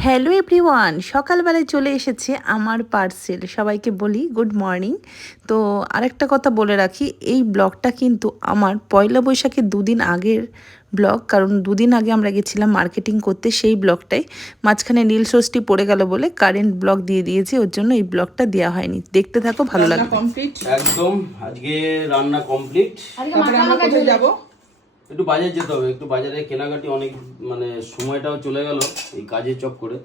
Hello everyone সকালবেলায় চলে এসেছে আমার পার্সেল সবাইকে বলি গুড মর্নিং তো আরেকটা কথা বলে রাখি এই ব্লগটা কিন্তু আমার পয়লা বৈশাখের দুদিন আগের ব্লগ কারণ দুদিন আগে আমরা গেছিলাম মার্কেটিং করতে সেই ব্লগটাই মাঝখানে নীল ষষ্ঠী পড়ে গেল বলে কারেন্ট ব্লগ দিয়ে দিয়েছি ওর জন্য এই ব্লগটা দেওয়া হয়নি। দেখতে থাকো ভালো লাগবে। কমপ্লিট একদম আজকে রান্না কমপ্লিট তারপরে আমরা কোথায় যাব? একটু বাজার যেতে হবে একটু বাজারে কেনাকাটি অনেক মানে সময়টাও চলে গেল এই কাজের চক করে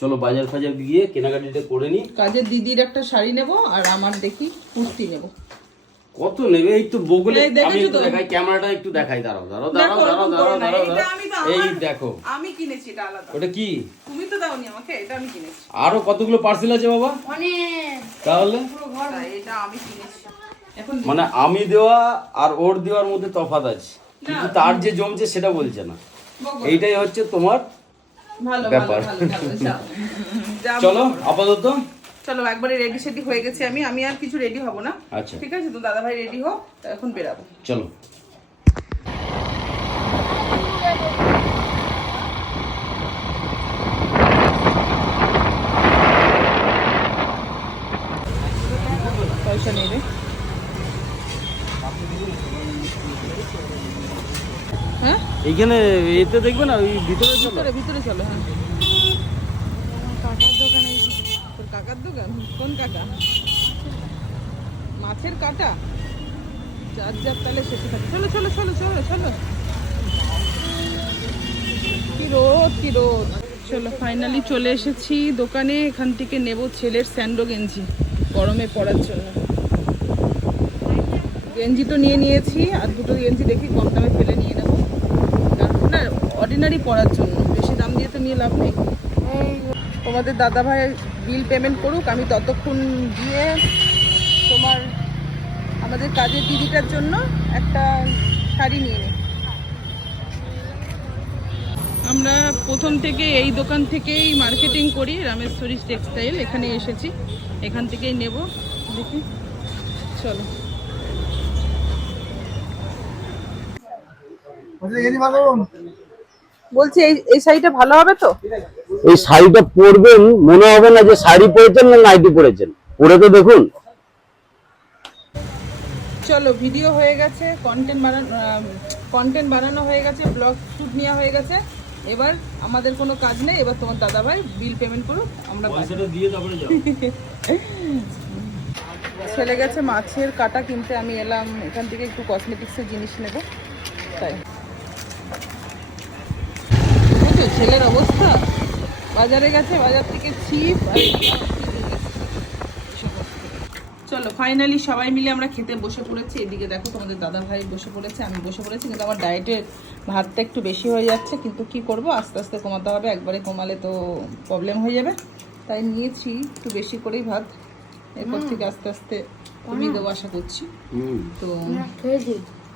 চলো বাজার ফাজার গিয়ে কেনাকাটিটা করে নি কাজের দিদির একটা শাড়ি নেব আর আমার দেখি কুর্তি নেব। কত নেবে? এই তো বগলে আমি একটু দেখাই ক্যামেরাটা একটু দেখাই দাঁড়াও দাঁড়াও দাঁড়াও দাঁড়াও দাঁড়াও দাঁড়াও এই দেখো। আমি কিনেছি এটা আলাদা। ওটা কি? তুমি তো দাওনি আমাকে এটা আমি কিনেছি। আরও কতগুলো পার্সেল আছে বাবা? তাহলে? তাই এটা আমি কিনেছি। এখন মানে আমি দেওয়া আর ওর দেওয়ার মধ্যে তফাৎ আছে। কিন্তু তার যে জমছে সেটা বলছে না। এইটাই হচ্ছে তোমার ব্যাপার। চলো আপাতত। চলো একবারে রেডি সেডি হয়ে গেছে। আমি আমি আর কিছু রেডি হব না। আচ্ছা। ঠিক আছে? তো দাদা ভাই রেডি হোক এখন বেরাবো। চলো পয়সা নেবে হ্যাঁ এইখানে এতে দেখবে না, ওই ভিতরে চলো। ভিতরে ভিতরে চলো হ্যাঁ। কাকার দোকানে তোর কাকার দোকান? কোন কাকা? মাছের কাটা? যার যার তাহলে সেটি থাকে। চলো চলো চলো চলো চলো। কি রোদ কি রোদ। চলো ফাইনালি চলে এসেছি দোকানে। এখান থেকে নেব ছেলের স্যান্ডো গেঞ্জি। গরমে পরার জন্য। গেঞ্জি তো নিয়ে নিয়েছি, আর দুটো গেঞ্জি দেখি কম দামে ফেলে নিয়ে অর্ডিনারি পরার জন্য। বেশি দাম দিয়ে তো নিয়ে লাভ নেই। তোমাদের দাদা ভাই বিল পেমেন্ট করুক, আমি ততক্ষণ গিয়ে তোমার, আমাদের কাজের দিদিটার জন্য একটা শাড়ি নিয়ে আমরা প্রথম থেকে এই দোকান থেকেই মার্কেটিং করি, রামেশ্বরী টেক্সটাইল এখানে এসেছি। এখান থেকেই নেব। দেখি। চলো। বলছি এই এই শাড়িটা ভালো হবে তো? এই শাড়িটা পরবেন মনে হবে না যে শাড়ি পরেছেন না নাইটি পরেছেন। পরে তো দেখুন। চলো ভিডিও হয়ে গেছে কন্টেন্ট বানানো কন্টেন্ট বানানো হয়ে গেছে ব্লগ শুট নেওয়া হয়ে গেছে। এবার আমাদের কোনো কাজ নেই এবার তোমার দাদা ভাই বিল পেমেন্ট করুক আমরা দিয়ে তারপরে ছেলে গেছে মাছের কাটা কিনতে আমি এলাম এখান থেকে একটু কসমেটিক্সের জিনিস নেব তাই। বুঝছ ছেলের অবস্থা? বাজারে গেছে বাজার থেকে ছিপ আর চলো ফাইনালি সবাই মিলে আমরা খেতে বসে পড়েছি। এদিকে দেখো তোমাদের দাদা ভাই বসে পড়েছে আমি বসে পড়েছি কিন্তু আমার ডায়েটের ভাতটা একটু বেশি হয়ে যাচ্ছে। কিন্তু কি করব? আস্তে আস্তে কমাতে হবে একবারে কমালে তো প্রবলেম হয়ে যাবে। তাই নিয়েছি একটু বেশি করেই ভাত। এরপর থেকে আস্তে আস্তে কমিয়ে দেবো আশা করছি। হুম। তো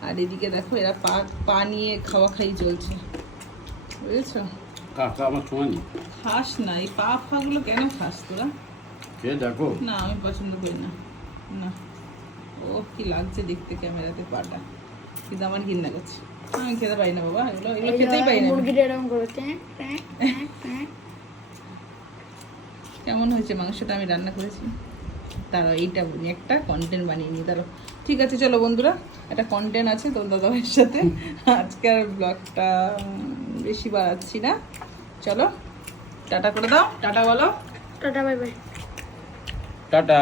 আর এদিকে দেখো এরা পা পা নিয়ে খাওয়া খাই চলছে। বুঝেছ? কাকা আমার সময় খাস না এই পা ফাগুলো কেন খাস তোরা? কে দেখো। না আমি পছন্দ করি না। না ও কি লাগছে দেখতে ক্যামেরাতে পাটা। কিন্তু আমার ঘৃণা করছে। আমি খেতে পারি না বাবা এগুলো এগুলো খেতেই পারি না। মুরগিটা এরকম করে ট্যাঁ, ট্যাঁ, ট্যাঁ, ট্যাঁ। কেমন হয়েছে মাংসটা? আমি রান্না করেছি। তারা এইটা বলি একটা কন্টেন্ট বানিয়ে নিই তারও ঠিক আছে চলো বন্ধুরা একটা কন্টেন্ট আছে তোর দাদাভাইয়ের সাথে। আজকের ব্লগটা বেশি বাড়াচ্ছি না। চলো টাটা করে দাও। টাটা বলো। Tata bye bye tata.